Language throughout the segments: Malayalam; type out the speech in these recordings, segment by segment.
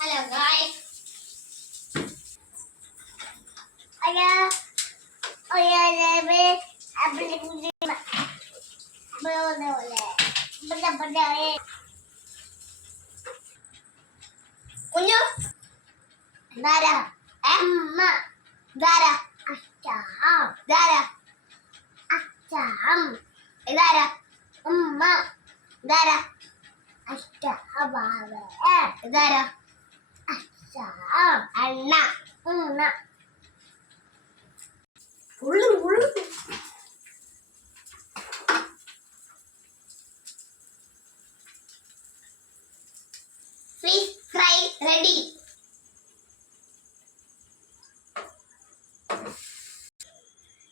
Hello guys. കുഞ്ഞു ധാരാ അമ്മ ധാരാ അച്ഛാം ധാരാ അച്ഛാം ഇതാരാ അമ്മ ധാരാ അച്ഛാം ഇതാരാ അച്ഛാം അണ്ണ ഉണ്ണ ഉള്ളു ഉള്ളു ഫിഷ് ഫ്രൈ റെഡി.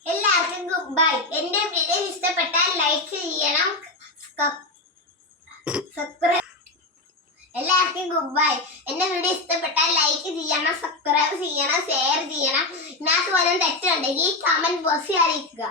എല്ലാവർക്കും ഗുഡ് ബൈ. എന്റെ വീഡിയോ ഇഷ്ടപ്പെട്ടാൽ ലൈക്ക് ചെയ്യണം, സബ്സ്ക്രൈബ്. എല്ലാവർക്കും ഗുഡ് ബൈ. എന്റെ വീഡിയോ ഇഷ്ടപ്പെട്ടാൽ ലൈക്ക് ചെയ്യണം, സബ്സ്ക്രൈബ് ചെയ്യണം, ഷെയർ ചെയ്യണം. ഇതിനകത്ത് വരും തെറ്റുണ്ടെങ്കിൽ കമന്റ് ബോക്സിൽ അറിയിക്കുക.